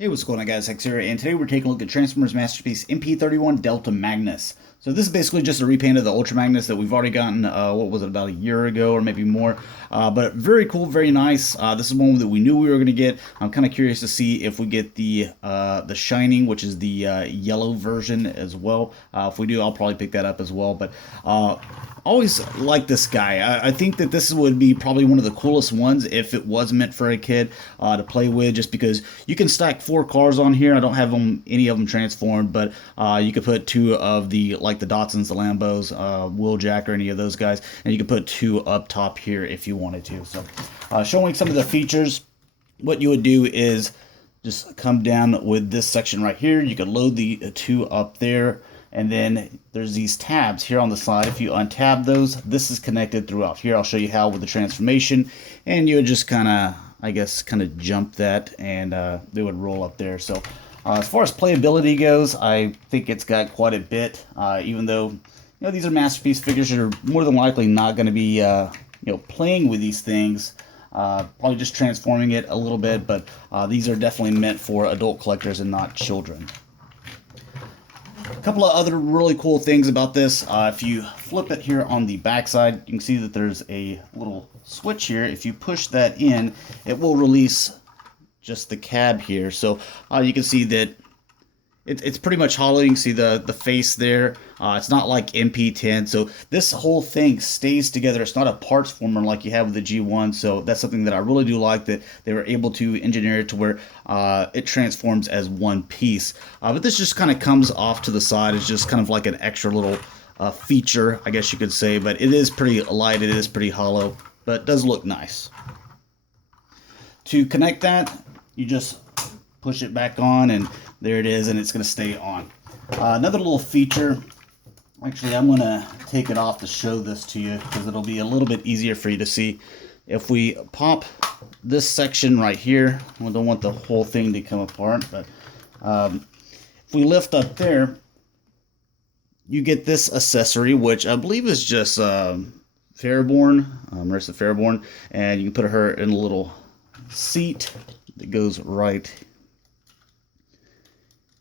Hey, what's going on, guys? Hex here, and today we're taking a look at Transformers Masterpiece MP-31 Delta Magnus. So this is basically just a repaint of the Ultra Magnus that we've already gotten, what was it, about a year ago or maybe more. But very cool, very nice. This is one that we knew we were going to get. I'm kind of curious to see if we get the Shining, which is the yellow version as well. If we do, I'll probably pick that up as well. But always like this guy. I think that this would be probably one of the coolest ones if it was meant for a kid to play with, just because you can stack 4 cars on here. I don't have any of them transformed, but you could put 2 of the, like the Datsuns, the Lambos, Wheeljack, or any of those guys, and you could put 2 up top here if you wanted to. So showing some of the features, what you would do is just come down with this section right here. You could load the 2 up there. And then there's these tabs here on the side. If you untab those, this is connected throughout here. I'll show you how with the transformation. And you would just kind of, I guess, kind of jump that, and they would roll up there. So as far as playability goes, I think it's got quite a bit. Even though, these are Masterpiece figures, you're more than likely not going to be, playing with these things. Probably just transforming it a little bit. But these are definitely meant for adult collectors and not children. A couple of other really cool things about this. If you flip it here on the back side, you can see that there's a little switch here. If you push that in, it will release just the cab here. So you can see that it's pretty much hollow. You can see the face there. It's not like MP-10. So this whole thing stays together. It's not a parts former like you have with the G1. So that's something that I really do like, that they were able to engineer it to where it transforms as one piece. But this just kind of comes off to the side. It's just kind of like an extra little feature, I guess you could say. But it is pretty light. It is pretty hollow. But it does look nice. To connect that, you just push it back on, and there it is, and it's going to stay on. Another little feature, actually I'm going to take it off to show this to you because it'll be a little bit easier for you to see. If we pop this section right here, I don't want the whole thing to come apart, but if we lift up there, you get this accessory, which I believe is just Fairborn, Marissa Fairborn, and you can put her in a little seat that goes right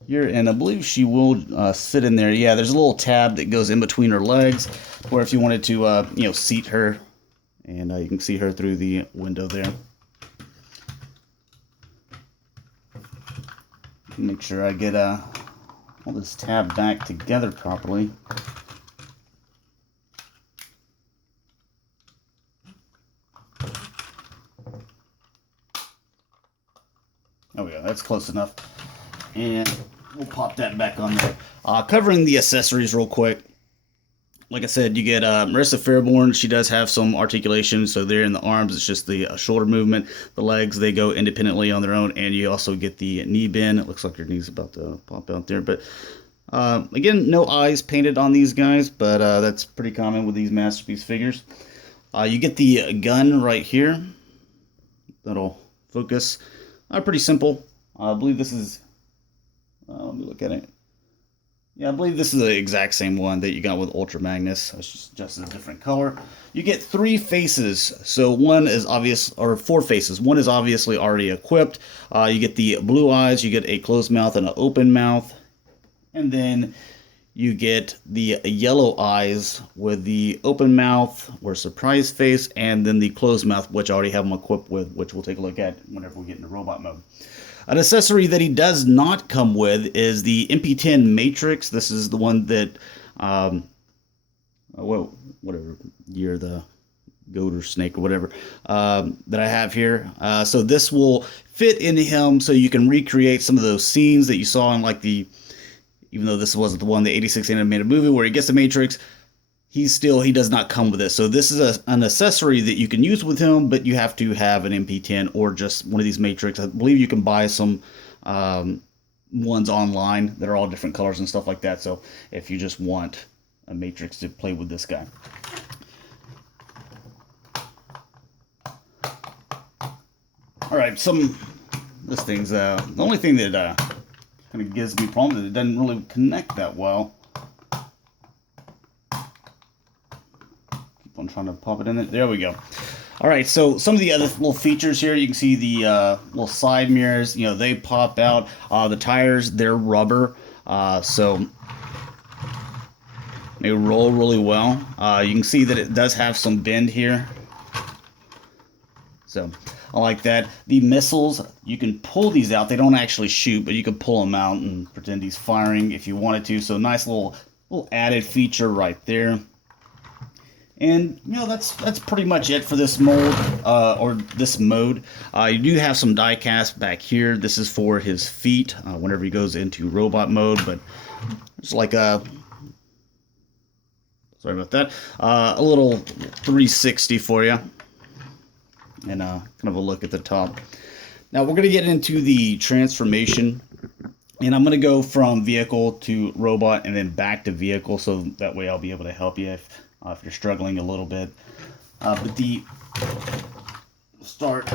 here, and I believe she will sit in there. Yeah, there's a little tab that goes in between her legs, or if you wanted to, seat her, and you can see her through the window there. Make sure I get all this tab back together properly. There we go. That's close enough. And we'll pop that back on there. Covering the accessories real quick. Like I said, you get Marissa Fairborn. She does have some articulation, so there in the arms, it's just the shoulder movement. The legs, they go independently on their own, and you also get the knee bend. It looks like your knee's about to pop out there. But again, no eyes painted on these guys, but that's pretty common with these Masterpiece figures. You get the gun right here. That'll focus. Pretty simple. I believe this is... let me look at it. Yeah, I believe this is the exact same one that you got with Ultra Magnus. It's just a different color. You get 3 faces. So one is obvious, or 4 faces. One is obviously already equipped. You get the blue eyes, you get a closed mouth and an open mouth. And then you get the yellow eyes with the open mouth or surprise face, and then the closed mouth, which I already have them equipped with, which we'll take a look at whenever we get into robot mode. An accessory that he does not come with is the MP-10 Matrix. This is the one that, whatever year, the goat or snake or whatever, that I have here. So this will fit into him, so you can recreate some of those scenes that you saw in, like, even though this wasn't the one, the 86 animated movie where he gets the Matrix. He does not come with this. So this is an accessory that you can use with him, but you have to have an MP-10 or just one of these Matrix. I believe you can buy some ones online that are all different colors and stuff like that. So if you just want a Matrix to play with this guy. All right, this thing's the only thing that kind of gives me a problem is it doesn't really connect that well. I'm trying to pop it in there. There we go. All right, so some of the other little features here, you can see the little side mirrors, you know, they pop out. The tires, they're rubber, so they roll really well. You can see that it does have some bend here. So I like that. The missiles, you can pull these out. They don't actually shoot, but you can pull them out and pretend he's firing if you wanted to. So nice little added feature right there. And you know, that's pretty much it for this mold or this mode. You do have some die cast back here. This is for his feet whenever he goes into robot mode, but it's like a sorry about that, a little 360 for you. And kind of a look at the top. Now we're going to get into the transformation, and I'm going to go from vehicle to robot and then back to vehicle, so that way I'll be able to help you if you're struggling a little bit. But we'll start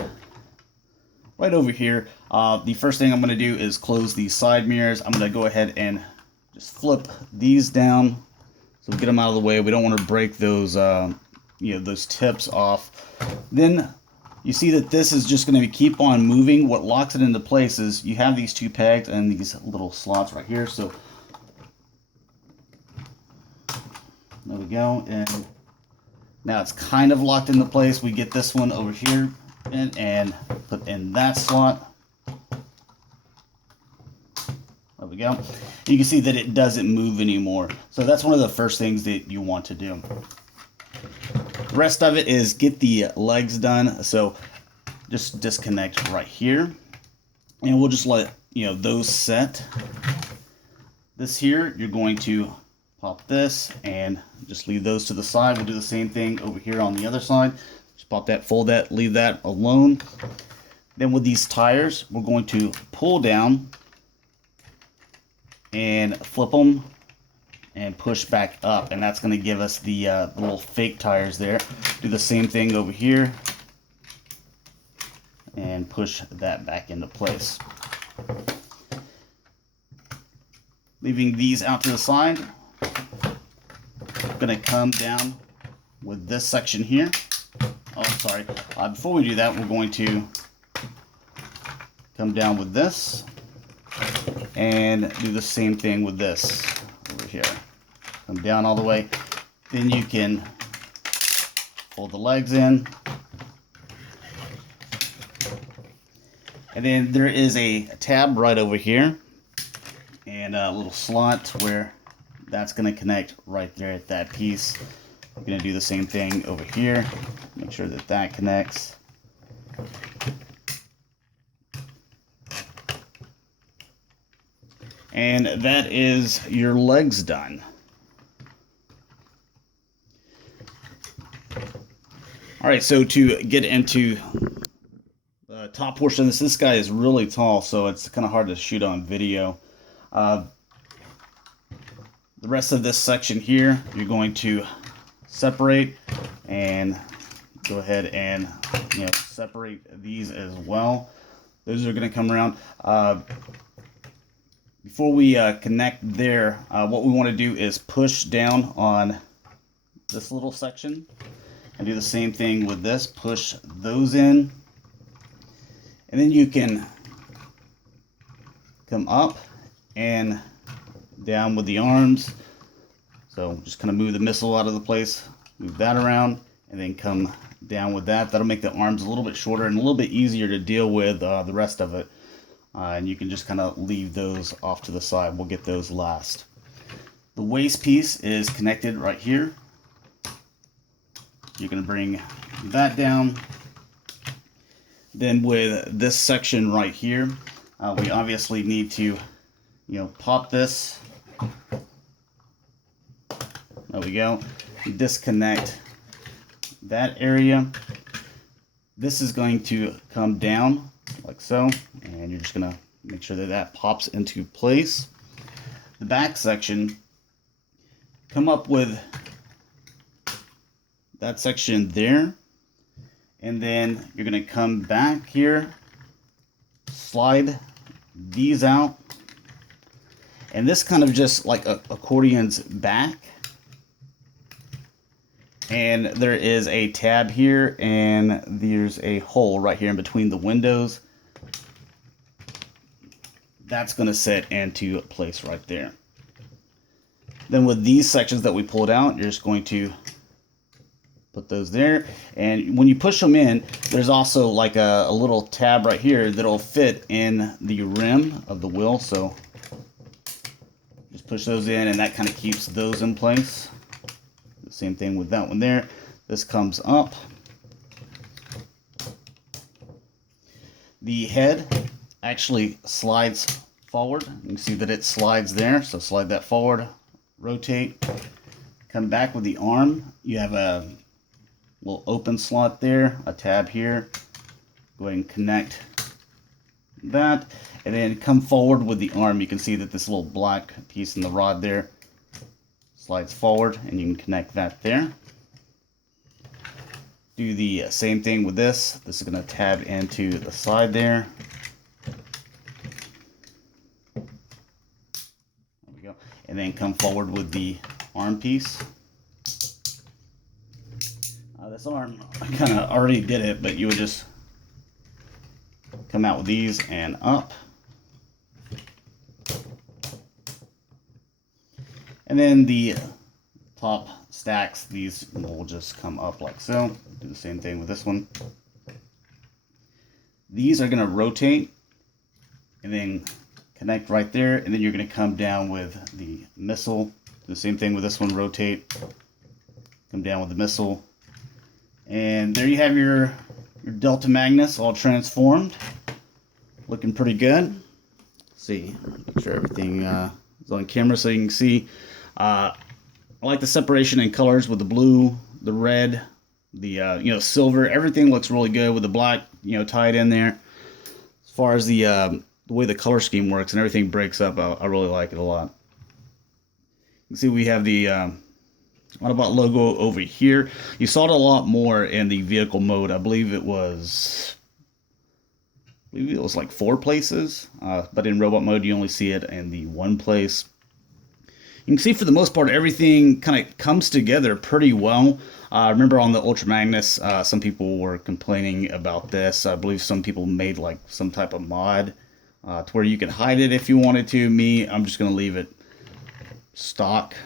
right over here. The first thing I'm going to do is close these side mirrors. I'm going to go ahead and just flip these down, so we get them out of the way. We don't want to break those, you know, those tips off. Then you see that this is just going to keep on moving. What locks it into place is you have these two pegs and these little slots right here. So there we go. And now it's kind of locked into place. We get this one over here and put in that slot. There we go. You can see that it doesn't move anymore. So that's one of the first things that you want to do. The rest of it is get the legs done. So just disconnect right here, and we'll just let those set. This here, you're going to pop this and just leave those to the side. We'll do the same thing over here on the other side. Just pop that, fold that, leave that alone. Then with these tires, we're going to pull down and flip them and push back up, and that's going to give us the little fake tires there. Do the same thing over here and push that back into place. Leaving these out to the side, I'm going to come down with this section here. Oh, sorry. Before we do that, we're going to come down with this and do the same thing with this over here. Come down all the way. Then you can fold the legs in. And then there is a tab right over here and a little slot where that's going to connect right there at that piece. I'm going to do the same thing over here. Make sure that that connects. And that is your legs done. All right, so to get into the top portion of this guy is really tall, so it's kind of hard to shoot on video. The rest of this section here, you're going to separate and go ahead and separate these as well. Those are going to come around. Before we connect there, what we want to do is push down on this little section and do the same thing with this. Push those in, and then you can come up and down with the arms. So just kind of move the missile out of the place, move that around, and then come down with that. That'll make the arms a little bit shorter and a little bit easier to deal with the rest of it. And you can just kind of leave those off to the side. We'll get those last. The waist piece is connected right here. You're going to bring that down. Then with this section right here, we obviously need to, pop this. There we go. Disconnect that area. This is going to come down like so, and you're just going to make sure that that pops into place. The back section, come up with that section there, and then you're going to come back here, slide these out, and this kind of just like accordions back, And there is a tab here, and there's a hole right here in between the windows. That's going to sit into place right there. Then with these sections that we pulled out, you're just going to put those there. And when you push them in, there's also like a little tab right here that'll fit in the rim of the wheel. So just push those in, and that kind of keeps those in place. The same thing with that one there. This comes up. The head actually slides forward. You can see that it slides there. So slide that forward, rotate, come back with the arm. You have a little open slot there, a tab here. Go ahead and connect that, and then come forward with the arm. You can see that this little black piece in the rod there slides forward, and you can connect that there. Do the same thing with this. This is going to tab into the side there. There we go. And then come forward with the arm piece. This arm, I kind of already did it, but you would just come out with these and up. And then the top stacks, these will just come up like so. Do the same thing with this one. These are going to rotate and then connect right there, and then you're going to come down with the missile. Do the same thing with this one, rotate, come down with the missile. And there you have your Delta Magnus all transformed. Looking pretty good. Let's see, make sure everything is on camera so you can see. I like the separation in colors with the blue, the red, the silver. Everything looks really good with the black, tied in there. As far as the way the color scheme works and everything breaks up, I really like it a lot. You can see we have the Autobot logo over here. You saw it a lot more in the vehicle mode. I believe it was like 4 places, but in robot mode you only see it in the one place. You can see for the most part everything kind of comes together pretty well. I remember on the Ultra Magnus, some people were complaining about this. I believe some people made like some type of mod to where you could hide it if you wanted to. Me, I'm just going to leave it stock.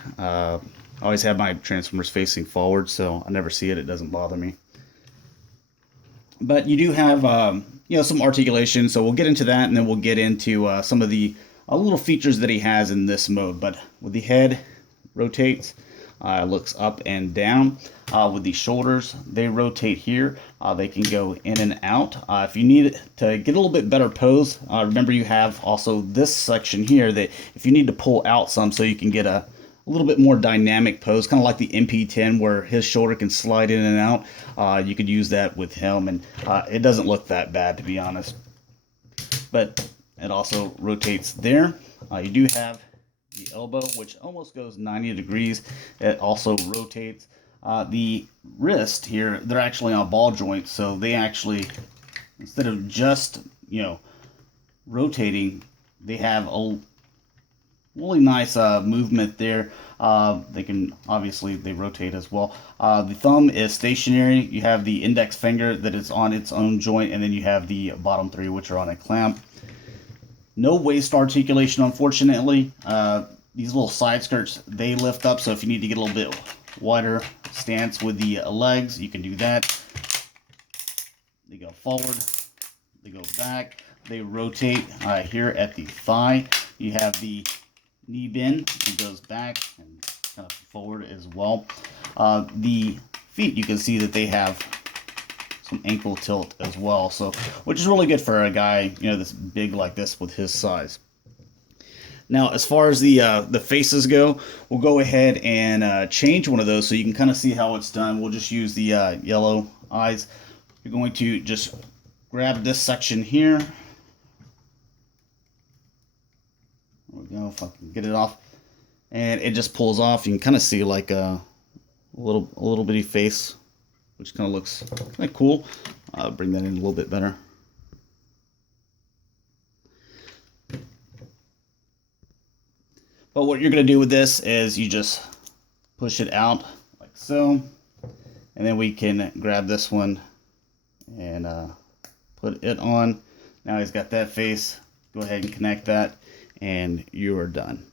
I always have my Transformers facing forward, so I never see it. It doesn't bother me. But you do have, some articulation, so we'll get into that, and then we'll get into some of the little features that he has in this mode. But with the head, rotates, looks up and down. With the shoulders, they rotate here. They can go in and out. If you need to get a little bit better pose, remember you have also this section here that if you need to pull out some so you can get a little bit more dynamic pose, kind of like the MP-10 where his shoulder can slide in and out. You could use that with him, and it doesn't look that bad, to be honest. But it also rotates there. You do have the elbow, which almost goes 90 degrees. It also rotates. The wrist here, they're actually on ball joints, so they actually, instead of just, rotating, they have a really nice movement there. They rotate as well. The thumb is stationary. You have the index finger that is on its own joint, and then you have the bottom 3, which are on a clamp. No waist articulation, unfortunately. These little side skirts, they lift up, so if you need to get a little bit wider stance with the legs, you can do that. They go forward, they go back, they rotate here at the thigh. You have the knee bend, it goes back and kind of forward as well. The feet, you can see that they have some ankle tilt as well, so which is really good for a guy that's big like this with his size. Now, as far as the faces go, we'll go ahead and change one of those so you can kind of see how it's done. We'll just use the yellow eyes. You're going to just grab this section here. There we go, if I can get it off. And it just pulls off. You can kind of see like a little bitty face, which kind of looks kind of cool. Bring that in a little bit better. But what you're going to do with this is you just push it out like so. And then we can grab this one and put it on. Now he's got that face. Go ahead and connect that, and you are done.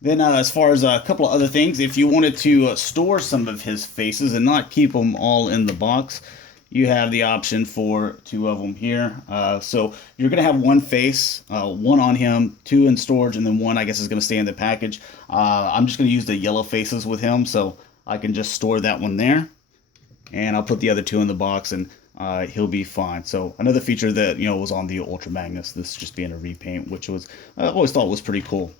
Then as far as a couple of other things, if you wanted to store some of his faces and not keep them all in the box, you have the option for 2 of them here. So you're going to have one face, one on him, 2 in storage, and then one I guess is going to stay in the package. I'm just going to use the yellow faces with him, so I can just store that one there. And I'll put the other 2 in the box, and he'll be fine. So another feature that was on the Ultra Magnus, this just being a repaint, which was I always thought was pretty cool.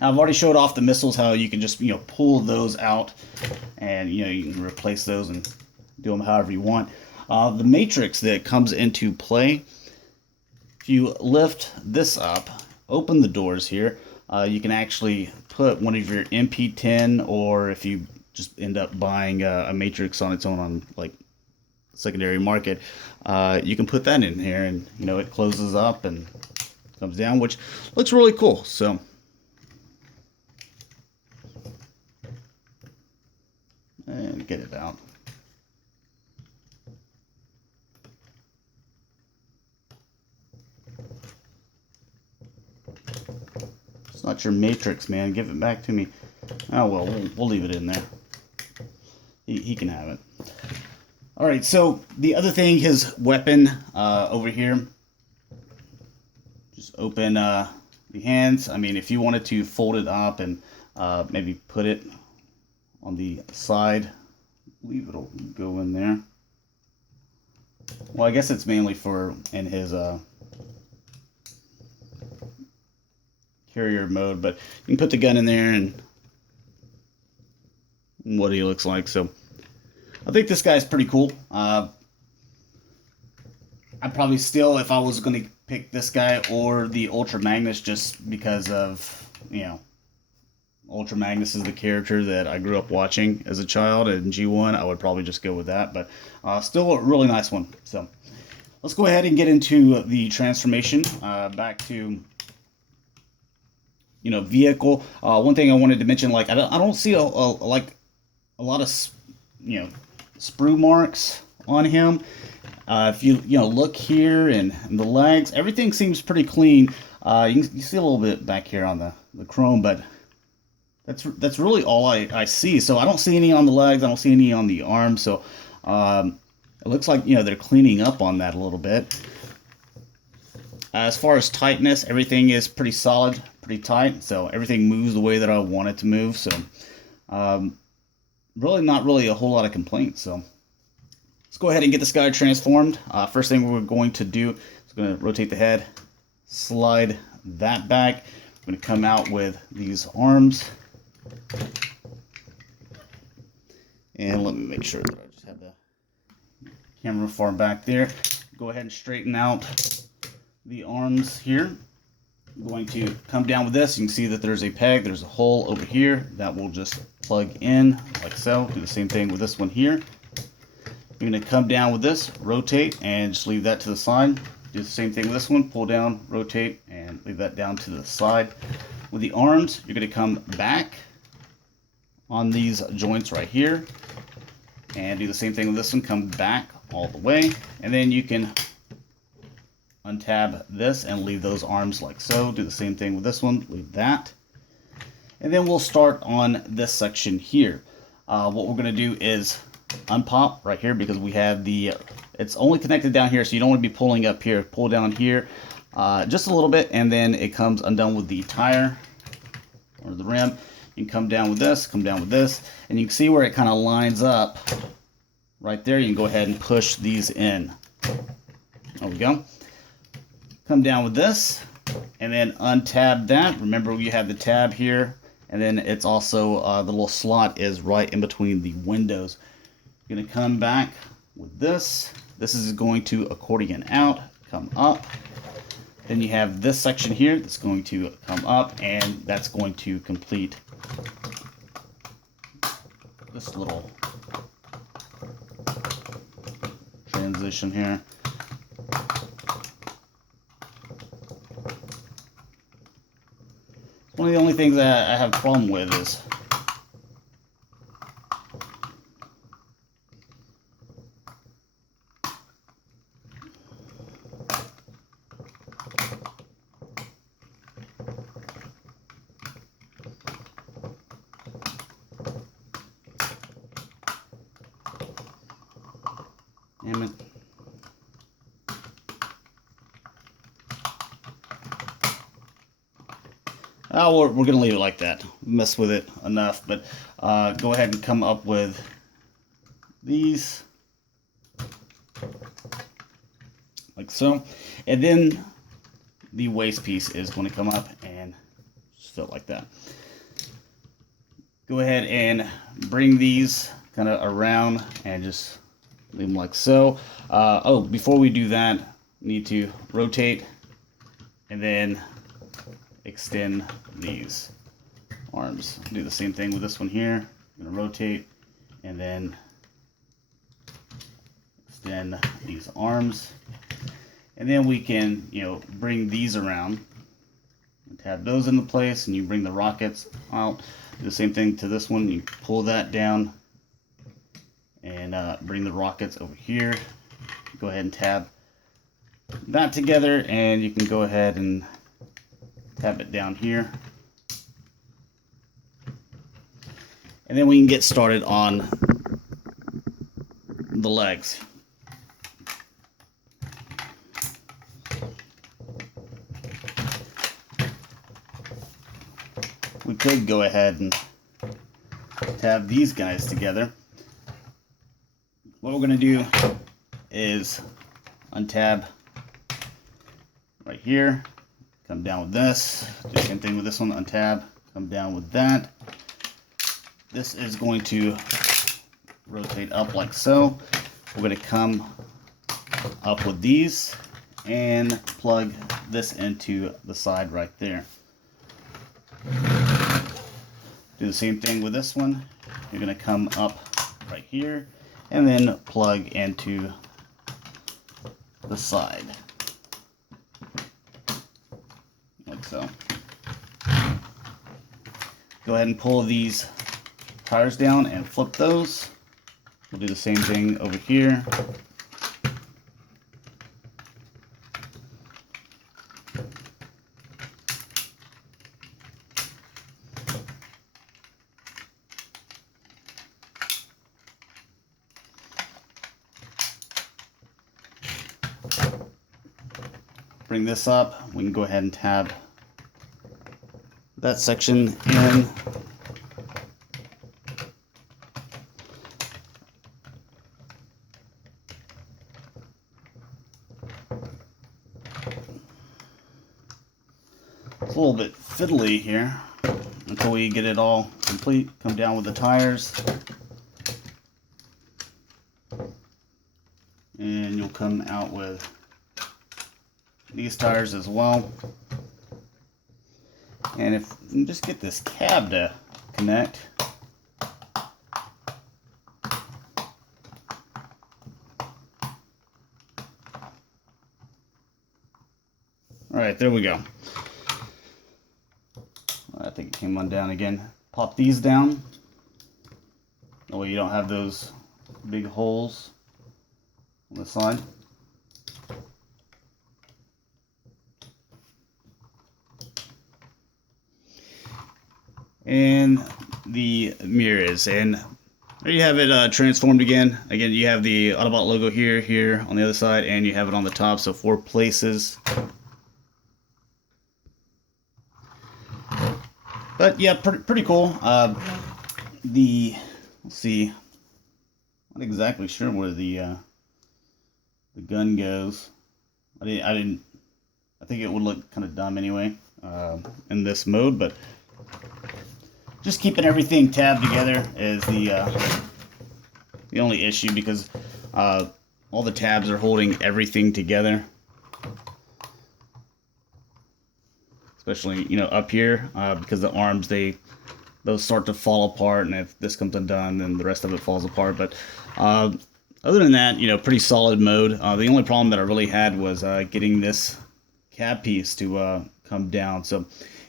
Now, I've already showed off the missiles, how you can just pull those out, and you can replace those and do them however you want. The matrix that comes into play, if you lift this up, open the doors here, you can actually put one of your MP-10, or if you just end up buying a matrix on its own on like secondary market, you can put that in here, and it closes up and comes down, which looks really cool. So and get it out. It's not your matrix, man. Give it back to me. Oh well, we'll leave it in there. He can have it. All right. So the other thing, his weapon over here. Just open the hands. I mean, if you wanted to fold it up and maybe put it on the side, I believe it'll go in there. Well, I guess it's mainly for in his carrier mode, but you can put the gun in there and what he looks like. So I think this guy's pretty cool. I'd probably still, if I was going to pick this guy or the Ultra Magnus, just because of Ultra Magnus is the character that I grew up watching as a child in G1, I would probably just go with that. But still a really nice one. So let's go ahead and get into the transformation. Back to vehicle. One thing I wanted to mention, like I don't see a lot of sprue marks on him. If you look here and the legs, everything seems pretty clean. You see a little bit back here on the chrome, but that's really all I see. So I don't see any on the legs. I don't see any on the arms. So it looks like they're cleaning up on that a little bit. As far as tightness, everything is pretty solid, pretty tight. So everything moves the way that I want it to move. So really not really a whole lot of complaints. So let's go ahead and get this guy transformed. First thing we're going to do is going to rotate the head, slide that back. I'm going to come out with these arms. And let me make sure that I just have the camera far back there. Go ahead and straighten out the arms here. I'm going to come down with this. You can see that there's a peg, there's a hole over here that will just plug in like so. Do the same thing with this one here. You're going to come down with this, rotate, and just leave that to the side. Do the same thing with this one, pull down, rotate, and leave that down to the side. With the arms, you're going to come back on these joints right here, and do the same thing with this one, come back all the way, and then you can untab this and leave those arms like so. Do the same thing with this one, leave that. And then we'll start on this section here. What we're going to do is unpop right here, because we have it's only connected down here, so you don't want to be pulling up here. Pull down here just a little bit, and then it comes undone with the tire or the rim. You can come down with this, and you can see where it kind of lines up right there. You can go ahead and push these in. There we go. Come down with this, and then untab that. Remember, you have the tab here, and then it's also the little slot is right in between the windows. You're going to come back with this. This is going to accordion out, come up. Then you have this section here that's going to come up, and that's going to complete this little transition here. One of the only things that I have a problem with is We're going to leave it like that. Mess with it enough, but go ahead and come up with these. Like so. And then the waist piece is going to come up and just fit like that. Go ahead and bring these kind of around and just leave them like so. Oh, before we do that, we need to rotate and then extend these arms. Do the same thing with this one here. I'm going to rotate and then extend these arms. And then we can, bring these around and tab those into place, and you bring the rockets out. Do the same thing to this one. You pull that down and bring the rockets over here. Go ahead and tab that together, and you can go ahead and tab it down here. And then we can get started on the legs. We could go ahead and tab these guys together. What we're going to do is untab right here, come down with this, do the same thing with this one, untab, come down with that. This is going to rotate up like so. We're going to come up with these and plug this into the side right there. Do the same thing with this one. You're going to come up right here and then plug into the side. Like so. Go ahead and pull these tires down and flip those. We'll do the same thing over here. Bring this up. We can go ahead and tab that section in. It's a little bit fiddly here until we get it all complete. Come down with the tires. And you'll come out with these tires as well. And if you can just get this cab to connect. Alright, there we go. I think it came on down again. Pop these down. That way you don't have those big holes on the side. And the mirrors, and there you have it transformed again. Again, you have the Autobot logo here on the other side, and you have it on the top, so 4 places. But yeah, pretty cool. Let's see, not exactly sure where the gun goes. I think it would look kind of dumb anyway in this mode, but just keeping everything tabbed together is the only issue, because all the tabs are holding everything together. Especially, up here, because the arms, those start to fall apart, and if this comes undone, then the rest of it falls apart. But other than that, pretty solid mode. The only problem that I really had was getting this cab piece to come down. So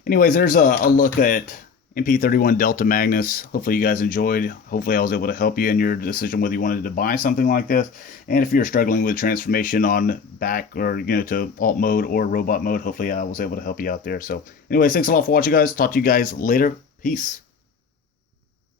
anyways, there's a look at MP-31 Delta Magnus. Hopefully you guys enjoyed. Hopefully I was able to help you in your decision whether you wanted to buy something like this. And if you're struggling with transformation on back or to alt mode or robot mode, hopefully I was able to help you out there. So anyways, thanks a lot for watching, guys. Talk to you guys later. Peace.